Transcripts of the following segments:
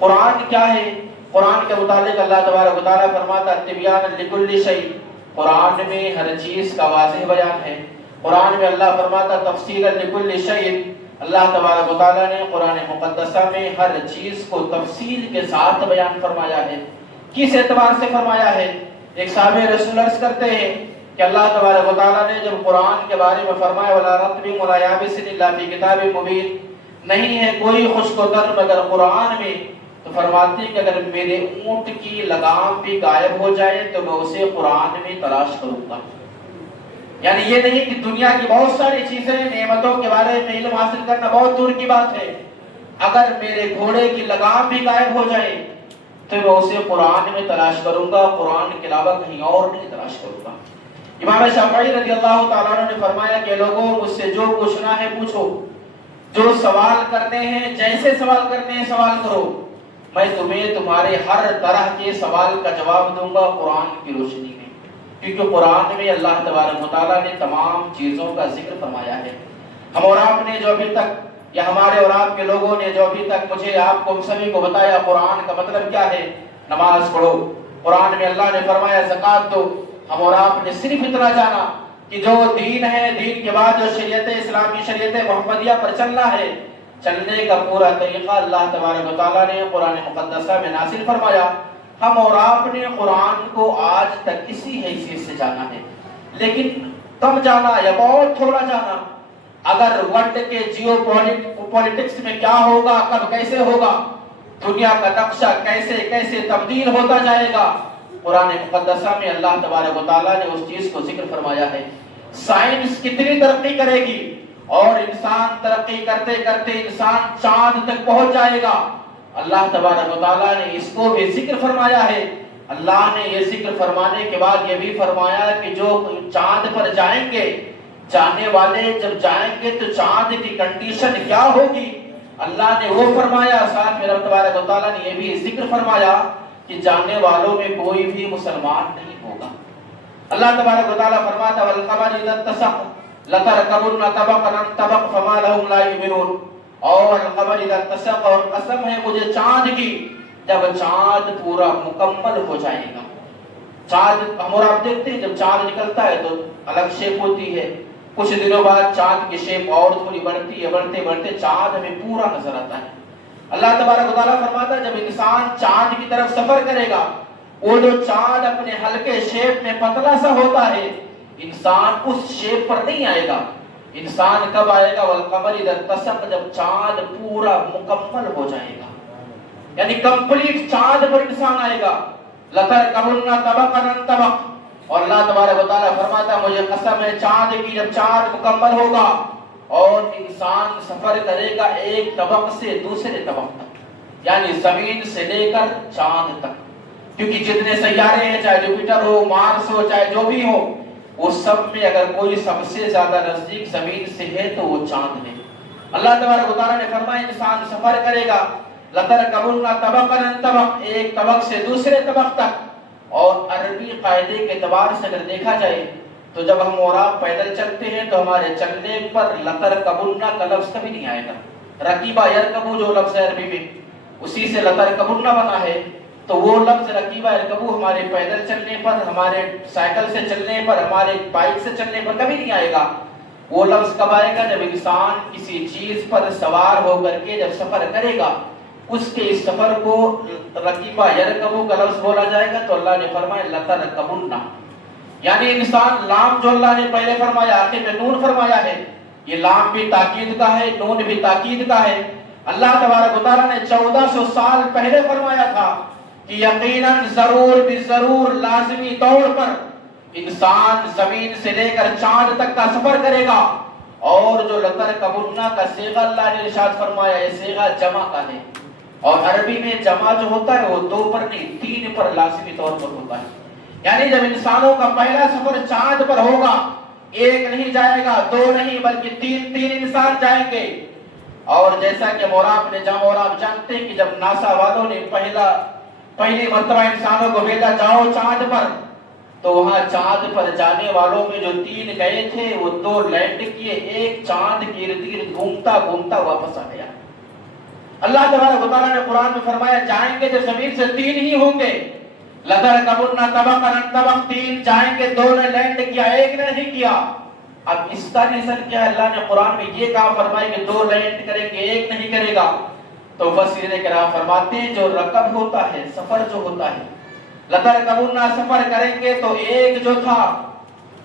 قرآن کیا ہے؟ قرآن کے متعلق اللہ تبارک و تعالیٰ فرماتا ہے تبیان لکل شیء، قرآن میں ہر چیز کا واضح بیان ہے۔ قرآن میں اللہ فرماتا تفصیل لکل شیء، اللہ تبارک و تعالیٰ نے قرآن مقدسہ میں ہر چیز کو تفصیل کے ساتھ بیان فرمایا ہے۔ کس اعتبار سے فرمایا ہے؟ ایک صحابی رسول عرض کرتے ہیں کہ اللہ تبارک و تعالیٰ نے جب قرآن کے بارے میں فرمایا وَلَا رَطْبٍ وَلَا يَابِسٍ إِلَّا فِي كِتَابٍ مُبِينٍ، نہیں ہے کوئی خشک و تر مگر قرآن میں، تو فرماتے ہیں کہ اگر میرے اونٹ کی لگام بھی غائب ہو جائے تو میں اسے قرآن میں تلاش کروں گا۔ یعنی یہ نہیں کہ دنیا کی بہت ساری چیزیں نعمتوں کے بارے میں علم حاصل کرنا بہت دور کی بات ہے، اگر میرے گھوڑے کی لگام بھی غائب ہو جائے تو میں اسے قرآن میں تلاش کروں گا، قرآن کے علاوہ کہیں اور نہیں تلاش کروں گا۔ امام شافعی رضی اللہ تعالیٰ عنہ نے فرمایا کہ لوگوں مجھ سے جو پوچھنا ہے پوچھو، جو سوال کرنے ہیں جیسے سوال کرنے ہیں سوال کرو، میں تمہیں تمہارے ہر طرح کے سوال کا جواب دوں گا قرآن کی روشنی میں، کیونکہ قرآن میں اللہ تبارک و تعالیٰ نے تمام چیزوں کا ذکر فرمایا ہے۔ ہم اور آپ نے جو ابھی تک یا ہمارے اور آپ کے لوگوں نے جو ابھی تک مجھے آپ کو سبھی کو بتایا قرآن کا مطلب کیا ہے، نماز پڑھو، قرآن میں اللہ نے فرمایا زکوٰۃ دو، ہم اور آپ نے صرف اتنا جانا کہ جو دین ہے، دین کے بعد جو شریعت اسلامی شریعت محمدیہ پر چلنا ہے، چلنے کا پورا طریقہ اللہ تبارک و تعالیٰ نے قرآن مقدسہ میں نازل فرمایا۔ ہم اور آپ نے قرآن کو آج تک اسی حیثیت سے جانا ہے، لیکن کم جانا یا بہت تھوڑا جانا، اگر ورلڈ کے جیو پولیٹکس میں کیا ہوگا، کب کیسے ہوگا، دنیا کا نقشہ کیسے کیسے تبدیل ہوتا جائے گا، قرآن مقدسہ میں اللہ تبارک و تعالیٰ نے اس چیز کو ذکر فرمایا ہے۔ سائنس کتنی ترقی کرے گی اور انسان ترقی کرتے کرتے انسان چاند تک پہنچ جائے گا، اللہ تبارک و تعالیٰ نے اس کو بھی ذکر فرمایا ہے۔ اللہ نے یہ ذکر فرمانے کے بعد یہ بھی فرمایا کہ جو چاند پر جائیں گے، جانے والے جب جائیں گے تو چاند کی کنڈیشن کیا ہوگی، اللہ نے وہ فرمایا۔ ساتھ میں رب تبارک و تعالیٰ نے یہ بھی ذکر فرمایا کہ جاننے والوں میں کوئی بھی مسلمان نہیں ہوگا۔ اللہ تبارک و تعالیٰ فرماتا والقمر اذا اتسق لترکبن طبقا عن طبق فما لهم لا يؤمنون، اور القمر اذا اتسق، اور قسم ہے مجھے چاند کی جب چاند پورا مکمل ہو جائے گا۔ چاند ہم اور آپ دیکھتے ہیں جب چاند نکلتا ہے تو الگ شیپ ہوتی ہے، کچھ دنوں بعد چاند کی شیپ اور تھوڑی بڑھتی ہے، بڑھتے بڑھتے چاند ہمیں پورا نظر آتا ہے۔ اللہ تبارک و تعالیٰ فرماتا ہے جب انسان چاند کی طرف سفر کرے گا، وہ جو چاند اپنے ہلکے شیپ میں پتلا سا ہوتا ہے، انسان اس شیپ پر نہیں آئے گا۔ انسان کب آئے گا؟ والقمر اذا اتسق، جب چاند پورا مکمل ہو جائے گا، یعنی کمپلیٹ چاند پر انسان آئے گا۔ لترکبن طبقا عن طبق، اور اللہ تبارک و تعالیٰ فرماتا ہے مجھے قسم ہے چاند کی جب چاند مکمل ہوگا اور انسان سفر کرے گا ایک طبق سے دوسرے طبق تک، یعنی زمین سے لے کر چاند تک، کیونکہ جتنے سیارے ہیں، چاہے جوپیٹر ہو، مارس ہو، چاہے جو بھی ہو، وہ سب میں اگر کوئی سب سے زیادہ نزدیک زمین سے ہے تو وہ چاند ہے۔ اللہ تبارک و تعالیٰ نے فرمایا انسان سفر کرے گا لترکبن طبقا عن طبق، ایک طبق سے دوسرے طبق تک۔ اور عربی قاعدے کے اعتبار سے اگر دیکھا جائے تو جب ہم اور آپ پیدل چلتے ہیں تو ہمارے چلنے پر لترکبن کا لفظ کبھی نہیں آئے گا۔ رکیبہ یرکبو جو لفظ ہے عربی میں، اسی سے لترکبن بنا ہے، تو وہ لفظ رکیبہ یرکبو ہمارے پیدل چلنے پر، ہمارے سائیکل سے چلنے پر، ہمارے بائک سے چلنے پر کبھی نہیں آئے گا۔ وہ لفظ کب آئے گا؟ جب انسان کسی چیز پر سوار ہو کر کے جب سفر کرے گا، اس کے اس سفر کو رکیبہ یرکبو کا لفظ بولا جائے گا۔ تو اللہ نے فرمایا لترکبن، یعنی انسان، لام جو اللہ نے پہلے فرمایا آخر میں نون فرمایا ہے، یہ لام بھی تاکید کا ہے، نون بھی تاکید کا ہے۔ اللہ تبارک و تعالیٰ نے 1400 سال پہلے فرمایا تھا کہ یقیناً ضرور بھی ضرور لازمی طور پر انسان زمین سے لے کر چاند تک کا سفر کرے گا۔ اور جو لترکبن کا صیغہ اللہ نے ارشاد فرمایا، یہ صیغہ جمع کا ہے، اور عربی میں جمع جو ہوتا ہے وہ 2 پر نہیں 3 پر لازمی طور پر ہوتا ہے۔ یعنی جب انسانوں کا پہلا سفر چاند پر ہوگا، 1 نہیں جائے گا، 2 نہیں بلکہ 3 انسان جائیں گے۔ اور جیسا کہ موراب نے اور آپ جانتے ہیں کہ جب ناسا والوں نے پہلی مرتبہ انسانوں کو بھیجا جاؤ چاند پر، تو وہاں چاند پر جانے والوں میں جو 3 گئے تھے وہ 2 لینڈ کیے، 1 چاند کے ارد گرد گھومتا گھومتا واپس آ گیا۔ اللہ تبارک و تعالیٰ نے قرآن میں فرمایا جائیں گے تو زمین سے 3 ہی ہوں گے، لَتَرْكَبُنَّ طَبَقًا عَنْ طَبَقٍ، 3 جائیں گے، 2 نے لینڈ کیا، 1 نے نہیں کیا۔ اب اس کا ریزن کیا ہے؟ اللہ نے قرآن میں یہ کہا فرمایا کہ 2 لینڈ کریں گے، 1 نہیں کرے گا۔ تو مفسرین کرام فرماتے ہیں جو رکب ہوتا ہے، سفر جو ہوتا ہے، لَتَرْكَبُنَّ سفر کریں گے، تو ایک جو تھا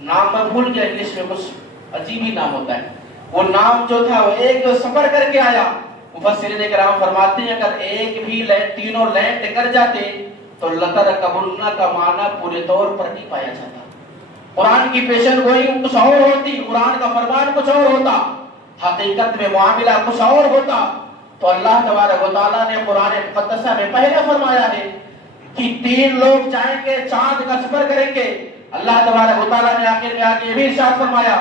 نام میں بھول گیا، انگلش میں کچھ عجیب ہی نام ہوتا ہے، وہ نام جو تھا وہ ایک جو سفر کر کے آیا، مفسرین کرام فرماتے ہیں اگر ایک بھی تینوں لینڈ کر جاتے تو لَتَرْكَبُنَّ کا معنی پورے طور پر نہیں پایا جاتا۔ قرآن کی پیشن گوئی کچھ اور ہوتی، قرآن کا فرمان کچھ اور ہوتا، حقیقت میں معاملہ کچھ اور ہوتا۔ تو اللہ تبارک و تعالیٰ نے قرآن مقدسہ میں پہلے فرمایا ہے کہ 3 لوگ جائیں گے، چاند کا سفر کریں گے۔ اللہ تبارک و تعالیٰ نے آخر میں آگے یہ بھی ارشاد فرمایا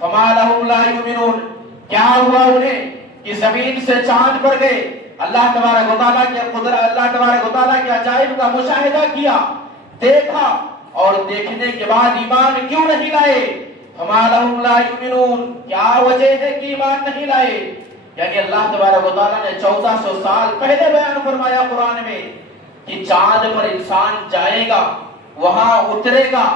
فَمَا لَهُمْ لَا يُؤْمِنُونَ، کیا ہوا انہیں کہ زمین سے چاند پر گئے، اللہ تبارک و تعالیٰ کی قدرت، اللہ تبارک و تعالیٰ کے عجائب کا مشاہدہ کیا، دیکھا، اور دیکھنے کے بعد ایمان کیوں نہیں لائے؟ فَمَا لَهُمْ لَا يُؤْمِنُونَ، کیا وجہ ہے کہ ایمان نہیں لائے؟ یعنی اللہ تبارک و تعالیٰ نے 1400 سال پہلے بیان فرمایا قرآن میں کہ چاند پر انسان جائے گا، وہاں اترے گا،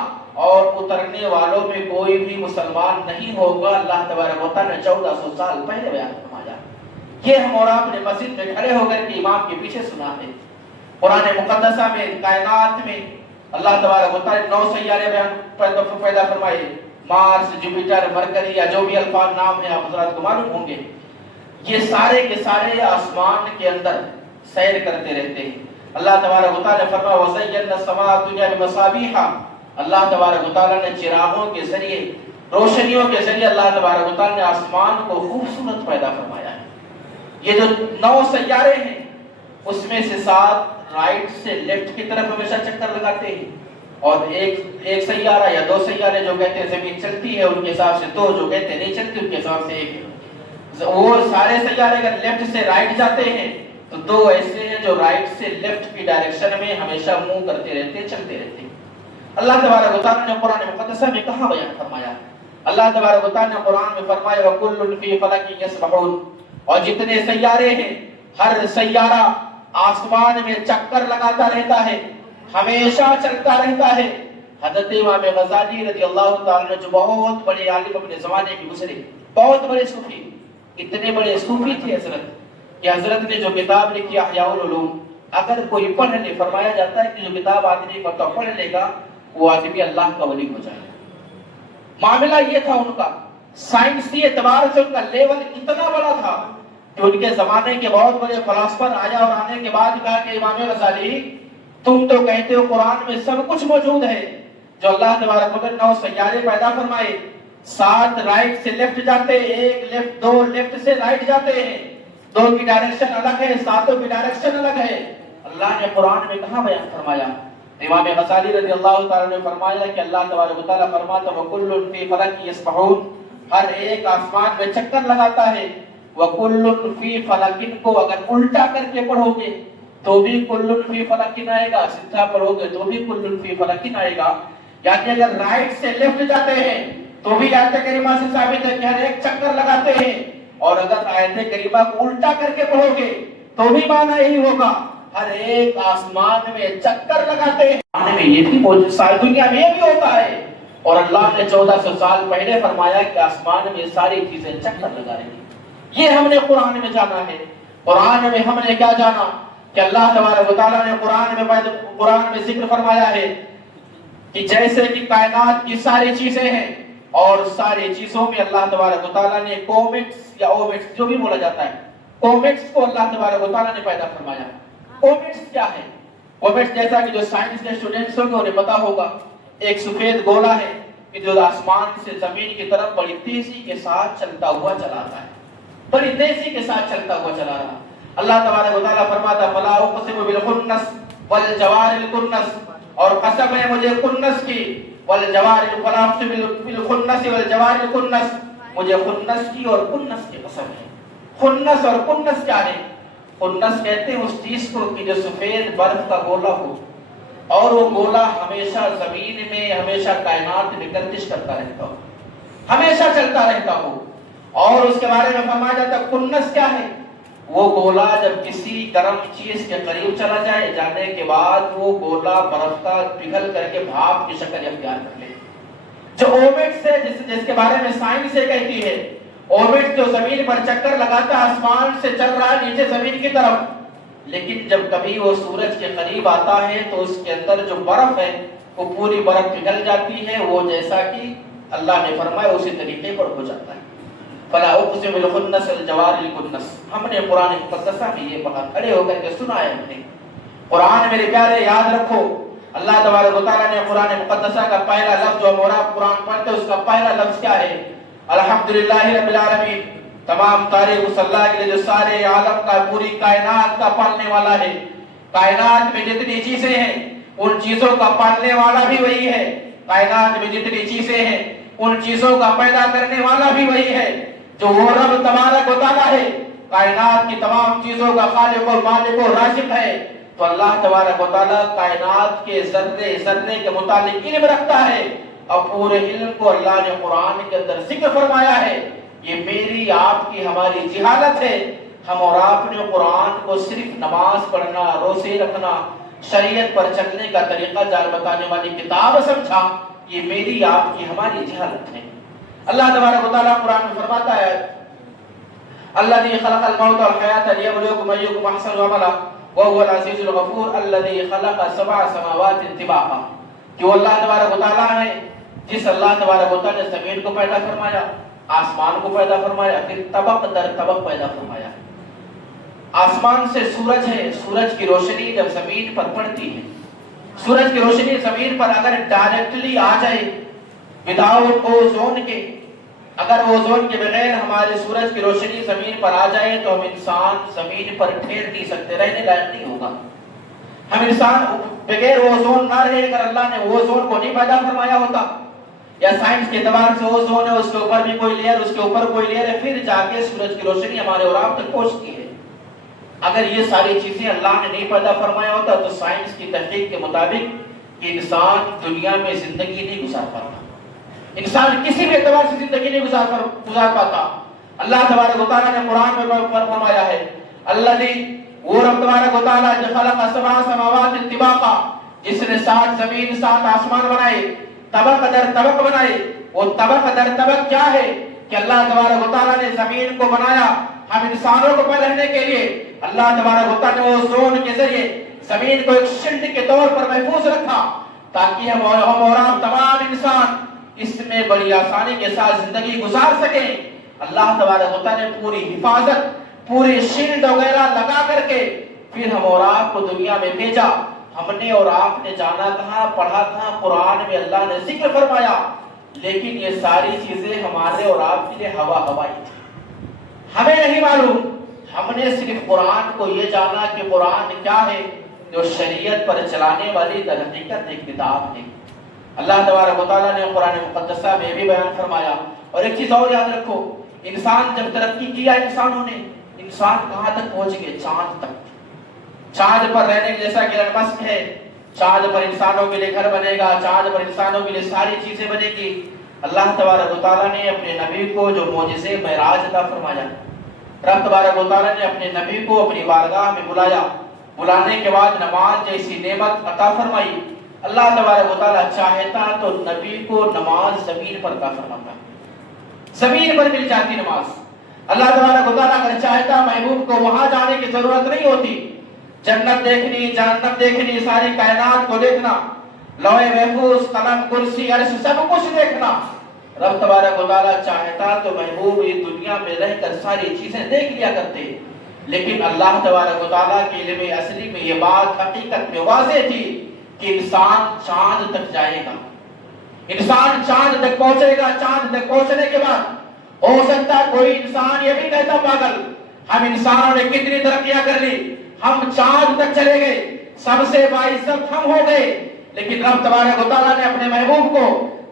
اور اترنے والوں میں کوئی بھی مسلمان نہیں ہوگا۔ اللہ تبارک و تعالیٰ نے 1400 سال پہلے بیان فرمایا۔ یہ ہم اور آپ نے مسجد میں کھڑے ہو کر کے امام کے پیچھے سنا ہے۔ قرآن مقدسہ میں کائنات میں اللہ تبارک و تعالیٰ نے 9 سیارے پیدا فرمائے، مارس، جوپیٹر، مرکری، یا جو بھی الفاظ نام ہیں آپ حضرات کو معلوم ہوں گے۔ یہ سارے کے سارے آسمان کے اندر سیر کرتے رہتے ہیں۔ اللہ تبارک و تعالیٰ نے فرمایا وَزَيَّنَّا السَّمَاءَ الدُّنْيَا بِمَصَابِيحَ، اللہ تبارک و تعالیٰ نے چراغوں کے ذریعے، روشنیوں کے ذریعے اللہ تبارک و تعالیٰ نے آسمان کو خوبصورت پیدا فرمایا ہے۔ یہ جو 9 سیارے ہیں اس میں سے 7 رائٹ سے لیفٹ کی طرف ہمیشہ چکر لگاتے ہیں، اور ایک سیارہ یا 2 سیارے جو کہتے ہیں زمین چلتی ہے ان کے حساب سے 2، جو کہتے ہیں نہیں چلتی ان کے حساب سے 1۔ وہ سارے سیارے اگر لیفٹ سے رائٹ جاتے ہیں تو 2 ایسے ہیں جو رائٹ سے لیفٹ کی ڈائریکشن میں ہمیشہ موو کرتے رہتے ہیں، چلتے رہتے ہیں۔ اللہ تبارک و تعالیٰ نے قرآن مقدسہ میں کہاں بیان فرمایا؟ اللہ تبارک و تعالیٰ نے قرآن میں فرمایا وَكُلٌّ فِي فَلَكٍ يَسْبَحُونَ، اور جتنے سیارے ہیں ہر سیارہ آسمان میں چکر لگاتا رہتا ہے، ہمیشہ چلتا رہتا ہے۔ حضرت امام غزالی رضی اللہ تعالیٰ نے جو بہت بڑے عالم اپنے زمانے کے گزرے، بہت بڑے صوفی، اتنے بڑے صوفی تھے حضرت کہ حضرت نے جو کتاب لکھی احیاء العلوم، اگر کوئی پڑھ لے، فرمایا جاتا ہے کہ جو کتاب آدمی پڑھ لے گا وہ آدمی اللہ کا ولی ہو جائے گا۔ معاملہ یہ تھا ان کا، سائنسی اعتبار سے ان کا لیول اتنا بڑا تھا کہ ان کے زمانے کے بہت بڑے فلاسفر آیا اور آنے کے بعد کہا کہ امام غزالی تم تو کہتے ہو قرآن میں سب کچھ موجود ہے، جو اللہ تبارک و تعالیٰ نے 9 سیارے پیدا فرمائے، 7 رائٹ سے لیفٹ جاتے ہیں، 1 لیفٹ، 2 لیفٹ سے رائٹ جاتے ہیں، 2 کی ڈائریکشن الگ ہے، 7 کی ڈائریکشن الگ ہے، اللہ نے قرآن میں کہاں بیان فرمایا؟ امام غزالی رضی اللہ تعالیٰ نے فرمایا کہ اللہ تبارک و تعالیٰ فرماتا وَكُلٌّ فِي فَلَكٍ يَسْبَحُونَ، ہر ایک آسمان میں چکر لگاتا ہے۔ وَكُلٌّ فِي فَلَكٍ کو اگر الٹا کر کے پڑھو گے تو بھی كُلٌّ فِي فَلَكٍ آئے گا، سیدھا پڑھو گے تو بھی كُلٌّ فِي فَلَكٍ آئے گا۔ یعنی اگر رائٹ سے لیفٹ جاتے ہیں تو بھی آیت کریمہ سے ثابت ہے کہ ہر ایک چکر لگاتے ہیں، اور اگر آیت کریمہ کو الٹا کر کے پڑھو گے تو بھی معنی یہی ہوگا، ہر ایک آسمان میں چکر لگاتے ہیں۔ آنے میں یہ بھی موجود، ساری دنیا میں یہ بھی ہوتا ہے، اور اللہ نے 1400 سال پہلے فرمایا کہ آسمان میں ساری چیزیں چکر لگا رہی ہیں۔ یہ ہم نے قرآن میں جانا ہے۔ قرآن میں ہم نے کیا جانا کہ اللہ تبارک و تعالیٰ نے قرآن میں ذکر فرمایا ہے کہ جیسے کہ کائنات کی ساری چیزیں ہیں، اور ساری چیزوں میں اللہ تبارک و تعالیٰ نے کومیٹس یا اومیٹس جو بھی بولا جاتا ہے، کومیٹس کو اللہ تبارک و تعالیٰ نے پیدا فرمایا۔ کومیٹس کیا ہے؟ کومیٹس جیسا کہ جو سائنس کے اسٹوڈنٹس ہوں گے انہیں پتا ہوگا، ایک سفید گولا ہے کہ جو آسمان سے زمین کی طرف بڑی تیزی کے ساتھ چلتا ہوا چلا رہا ہے، بڑی تیزی کے ساتھ چلتا ہوا چلا رہا۔ اللہ تبارک و تعالیٰ فرماتا فَلَا أُقْسِمُ بِالْخُنَّسِ وَالْجَوَارِ الْكُنَّسِ، اور قسم ہے مجھے خنس کی، والجوار فَلَا أُقْسِمُ بِالْخُنَّسِ وَالْجَوَارِ الْكُنَّسِ، مجھے خنس کی اور کنس کی قسم ہے۔ خنس اور کنس کیا ہے؟ خنس کہتے ہیں اس چیز کو کہ جو سفید برف کا گولا ہو، اور وہ گولا ہمیشہ زمین میں، ہمیشہ کائنات میں گردش کرتا رہتا ہو، ہمیشہ چلتا رہتا ہو۔ اور اس کے بارے میں فرمایا جاتا ہے کنس کیا ہے؟ وہ گولا جب کسی گرم چیز کے قریب چلا جائے، جانے کے بعد وہ گولا برف کا پگھل کر کے بھاپ کی شکل اختیار کر لے۔ جو اومٹس ہے، جس کے بارے میں سائنس یہ کہتی ہے، اومٹس جو زمین پر چکر لگاتا ہے، آسمان سے چل رہا ہے نیچے زمین کی طرف، لیکن جب کبھی وہ سورج کے قریب آتا ہے تو اس کے اندر جو برف ہے وہ پوری برف پگھل جاتی ہے، وہ جیسا کہ اللہ نے فرمایا اسی طریقے پر ہو جاتا ہے۔ فلا اقسم بالخنس الجوار الکنس، ہم نے قرآن مقدسہ میں یہ پڑھا، کھڑے ہو کر کے سنا ہے ہم نے۔ قرآن میرے پیارے یاد رکھو، اللہ تبارک و تعالیٰ نے قرآن مقدسہ کا پہلا لفظ جو ہم قرآن پڑھتے ہیں اس کا پہلا لفظ کیا ہے؟ الحمدللہ رب العالمین، تمام تعریف اس اللہ کے لیے جو سارے عالم کا، پوری کائنات کا پالنے والا ہے۔ کائنات میں جتنی چیزیں ہیں ان چیزوں کا پالنے والا بھی وہی ہے، کائنات میں جتنی چیزیں ہیں ان چیزوں کا پیدا کرنے والا بھی وہی ہے۔ جو وہ رب تبارک و تعالیٰ ہے، کائنات کی تمام چیزوں کا خالق و مالک و رازق ہے، تو اللہ تبارک و تعالیٰ کائنات کے ذرے ذرے کے متعلق علم رکھتا ہے، اور پورے علم کو اللہ نے قرآن کے اندر ذکر فرمایا ہے۔ یہ میری آپ کی ہماری جہالت ہے، ہم اور آپ نے قرآن کو صرف نماز پڑھنا، روزے رکھنا، شریعت پر چلنے کا طریقہ جان بتانے والی کتاب سمجھا۔ یہ میری آپ کی ہماری جہالت ہے۔ اللہ تبارک و تعالیٰ قرآن میں فرماتا ہے الذی خلق الموت والحیاۃ لیبلوکم ایکم احسن عملا وهو العزیز الغفور الذی خلق سبع سماوات طباقا، کہ وہ اللہ تبارک و تعالیٰ ہے جس اللہ تبارک و تعالیٰ نے زمین کو پیدا فرمایا، آسمان کو پیدا فرمایا، پھر طبق در طبق پیدا فرمایا۔ آسمان سے سورج ہے، سورج کی روشنی جب زمین پر پڑتی ہے، سورج کی روشنی زمین پر اگر ڈائریکٹلی آ جائے وداؤٹ اوزون کے، اگر اوزون کے بغیر ہمارے سورج کی روشنی زمین پر آ جائے تو ہم انسان زمین پر ٹھہر نہیں سکتے، رہنے لائق نہیں ہوگا۔ ہم انسان بغیر اوزون نہ رہے، اگر اللہ نے اوزون کو نہیں پیدا فرمایا ہوتا، یا سائنس کے اعتبار سے اوزون ہے، اس کے اوپر بھی کوئی لیئر، اس کے اوپر کوئی لیئر ہے، پھر جا کے سورج کی روشنی ہمارے اور آپ تک پہنچتی ہے۔ اگر یہ ساری چیزیں اللہ نے نہیں پیدا فرمایا ہوتا تو سائنس کی تحقیق کے مطابق انسان دنیا میں زندگی نہیں گزار پاتا، انسان کسی بھی اعتبار سے زندگی نہیں گزار پاتا۔ اللہ تبارک و تعالیٰ نے قرآن میں فرمایا ہے الذی، وہ رب تبارک و تعالیٰ جو خلق سبع سماوات طباقا، جس نے 7 زمین 7 آسمان بنائے، طبق در طبق بنائے۔ وہ طبق در طبق کیا ہے کہ اللہ تبارک و تعالیٰ نے زمین کو بنایا ہم انسانوں کو پیدا رہنے کے لیے۔ اللہ تبارک و تعالیٰ نے اوزون کے ذریعے زمین کو ایک شیلڈ کے طور پر محفوظ رکھا تاکہ ہم اور آپ تمام انسان اس میں بڑی آسانی کے ساتھ زندگی گزار سکیں۔ اللہ تبارک و تعالیٰ نے پوری حفاظت، پوری شیلڈ وغیرہ لگا کر کے پھر ہم اور آپ کو دنیا میں بھیجا۔ ہم نے اور آپ نے جانا کہاں، پڑھا کہاں، قرآن میں اللہ نے ذکر فرمایا، لیکن یہ ساری چیزیں ہمارے اور آپ کے لیے ہوائی تھی، ہمیں نہیں معلوم۔ ہم نے صرف قرآن کو یہ جانا کہ قرآن کیا ہے، جو شریعت پر چلانے والی در حقیقت ایک کتاب ہے۔ اللہ تبارک و تعالیٰ نے قرآن مقدسہ میں بھی بیان فرمایا۔ اور ایک چیز اور یاد رکھو، انسان جب ترقی کیا انسانوں نے، انسان کہاں تک پہنچ گئے؟ چاند تک۔ چاند پر رہنے کے جیسا کہ ایلن مسک ہے، چاند پر انسانوں کے لیے گھر بنے گا، چاند پر انسانوں کے لیے ساری چیزیں بنے گی۔ اللہ تبارک و تعالیٰ نے اپنے نبی کو جو معجزے معراج عطا فرمایا، رب تبارک و تعالیٰ نے اپنے نبی کو اپنی بارگاہ میں بلایا، بلانے کے بعد نماز جیسی نعمت عطا فرمائی۔ اللہ تبارک و تعالیٰ چاہتا تو نبی کو نماز زمین پر عطا فرماتا، زمین پر مل جاتی نماز۔ اللہ تبارک و تعالیٰ اگر چاہتا محبوب کو وہاں جانے کی ضرورت نہیں ہوتی، جنت دیکھنی، جہنم دیکھنی، ساری کائنات کو دیکھنا، لوح محفوظ، قلم، کرسی، عرش، سب کچھ دیکھنا، رب تبارک و تعالیٰ چاہتا تو محبوب یہ دنیا میں رہ کر ساری چیزیں دیکھ لیا کرتے، لیکن اللہ تبارک و تعالیٰ کے علم اصلی میں یہ بات حقیقت میں واضح تھی کہ انسان چاند تک جائے گا، انسان چاند تک پہنچے گا۔ چاند تک پہنچنے کے بعد ہو سکتا کوئی انسان یہ بھی کہتا پاگل، ہم انسانوں نے کتنی ترقیاں کر لی، ہم چاند تک چلے گئے، سب سے باعزت ہم ہو گئے، لیکن رب تبارک و تعالیٰ نے اپنے محبوب کو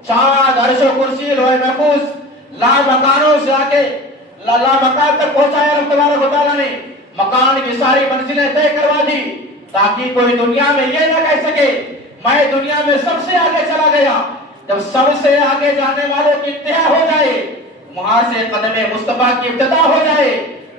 چاند، عرش و کرسی، لوح محفوظ، لا مکانوں سے آ کے لا مکان تک پہنچایا۔ رب تبارک و تعالیٰ نے مکان کی ساری منزلیں طے کروا دی تاکہ کوئی دنیا میں یہ نہ کہہ سکے میں دنیا میں سب سے آگے چلا گیا۔ جب سب سے آگے جانے والوں کی انتہا ہو جائے، وہاں سے قدم مصطفیٰ کی ابتدا ہو جائے،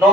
9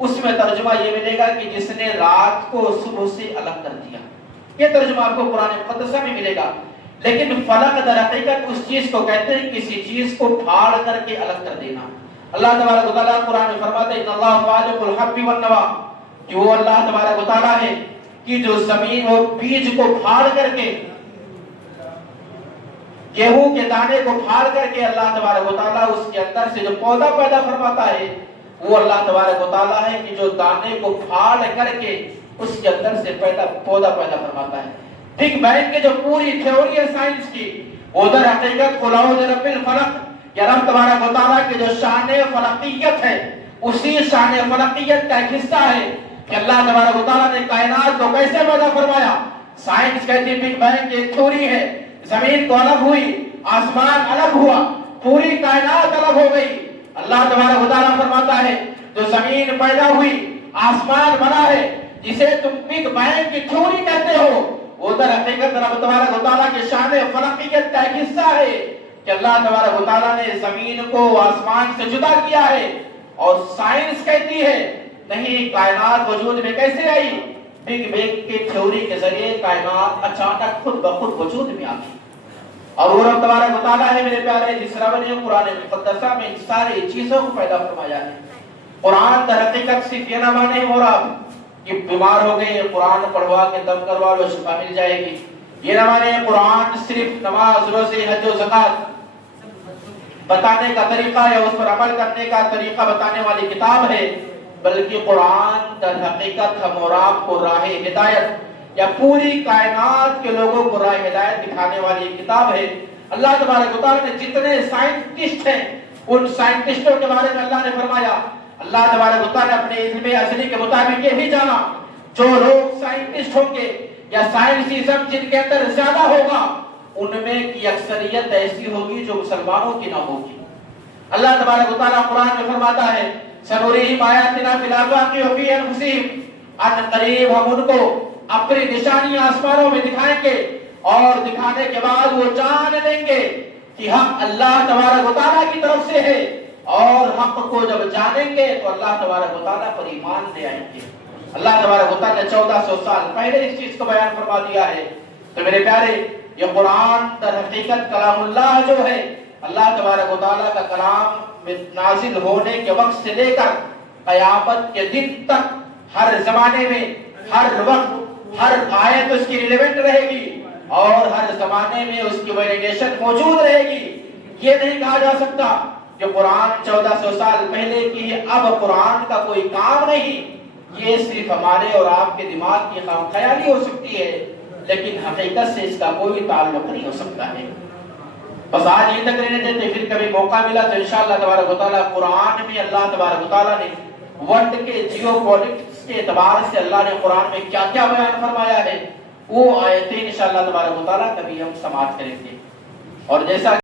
اس میں ترجمہ یہ ملے گا کہ جس نے رات کو صبح سے الگ کر دیا، یہ ترجمہ آپ کو قرآن مقدسہ میں ملے گا۔ لیکن فلق در حقیقت اس چیز کو کہتے ہیں کسی چیز کو پھاڑ کر کے الگ کر دینا۔ اللہ تبارک و تعالیٰ قرآن میں فرماتا ہے ان اللہ فالق الحب والنوا، کہ وہ اللہ تبارک و تعالیٰ ہے کہ جو زمین اور بیج کو پھاڑ کر کے، گیہوں کے دانے کو پھاڑ کر کے اللہ تبارک و تعالیٰ اس کے اندر سے جو پودا پیدا فرماتا ہے، وہ اللہ تبارک و تعالیٰ ہے کہ جو دانے کو پھاڑ کر کے اس کے اندر سے پودا پیدا فرماتا ہے۔ بگ بینگ کی جو پوری تھیوری ہے سائنس کی، وہ در حقیقت قل اعوذ برب الفلق، یا رب تبارک و تعالیٰ کی جو شان فلقیت ہے، اسی شان فلقیت کا ایک حصہ ہے کہ اللہ تبارک و تعالیٰ نے کائنات کو کیسے پیدا فرمایا۔ سائنس کہتی ہے بگ بینگ کی ایک تھیوری ہے، زمین کو الگ ہوئی، آسمان الگ ہوا، پوری کائنات الگ ہو گئی۔ اللہ تبارک و تعالیٰ فرماتا ہے جو زمین پیدا ہوئی، آسمان بنا ہے، جسے تم بگ بینگ کی تھیوری کہتے ہو، وہ در حقیقت رب تبارک و تعالیٰ کے شان فلقیت کا ایک حصہ ہے کہ اللہ تبارک و تعالیٰ نے زمین کو آسمان سے جدا کیا ہے۔ اور سائنس کہتی ہے نہیں، کائنات وجود میں کیسے آئی؟ بگ بینگ کی تھیوری کے ذریعے کائنات اچانک خود بخود وجود میں آ گئی۔ اور وہ رب تبارک و تعالیٰ ہے میرے پیارے جس رب نے قرآن مقدسہ میں ان ساری چیزوں کو پیدا فرمایا ہے۔ قرآن در حقیقت صرف یہ نہ مانے اور آپ کہ بیمار ہو گئے قرآن پڑھوا کے دم کروا لو شفا مل جائے گی، یہ نہ مانے قرآن صرف نماز روزے حج و زکات بتانے کا طریقہ یا اس پر عمل کرنے کا طریقہ بتانے والی کتاب ہے، بلکہ قرآن در حقیقت ہم اور آپ کو راہ ہدایت یا پوری کائنات کے لوگوں کو راہ ہدایت دکھانے والی ایک کتاب ہے۔ اللہ تبارک و تعالیٰ نے جتنے سائنٹسٹ ہیں ان سائنٹسٹوں کے بارے میں اللہ نے فرمایا، اللہ تبارک و تعالیٰ نے اپنے علم ازلی کے مطابق یہ بھی جانا جو لوگ سائنٹسٹ ہوں گے یا سائنسزم جن کے اندر زیادہ ہوگا ان میں کی اکثریت ایسی ہوگی جو مسلمانوں کی نہ ہوگی۔ اللہ تبارک و تعالیٰ قرآن میں فرماتا ہے سنُرِیہِمْ آیاتنا فی الآفاق وفی انفسہم، ان قریب ہم ان کو اپنی نشانیاں آسمانوں میں دکھائیں گے اور دکھانے کے بعد وہ جان لیں گے کہ حق اللہ تبارک و تعالیٰ کی طرف سے ہے، اور حق کو جب جانیں گے تو اللہ تبارک و تعالیٰ پر ایمان لے آئیں گے۔ اللہ تبارک و تعالیٰ نے 1400 سال پہلے اس چیز کو بیان فرما دیا ہے۔ تو میرے پیارے یہ قرآن در حقیقت کلام اللہ جو ہے، اللہ تبارک و تعالیٰ کا کلام نازل ہونے کے وقت سے لے کر قیامت کے دن تک ہر زمانے میں ہر وقت ہر آیت اس کی ریلیونٹ رہے گی اور ہر زمانے میں اس کی ویلیڈیشن موجود رہے گی۔ یہ نہیں کہا جا سکتا کہ قرآن 1400 سال پہلے کی ہے اب قرآن کا کوئی کام نہیں، یہ صرف ہمارے اور آپ کے دماغ کی خام خیالی ہو سکتی ہے، لیکن حقیقت سے اس کا کوئی تعلق نہیں ہو سکتا ہے۔ بس آج یہ تک رہنے دیتے، پھر کبھی موقع ملا تو انشاءاللہ تبارک و تعالیٰ قرآن میں اللہ تبارک و تعالیٰ نے ورلڈ کے جیو پولیٹکس کے اعتبار سے اللہ نے قرآن میں کیا کیا بیان فرمایا ہے وہ آیتیں انشاءاللہ تبارک و تعالیٰ کبھی ہم سماعت کریں گے۔ اور جیسا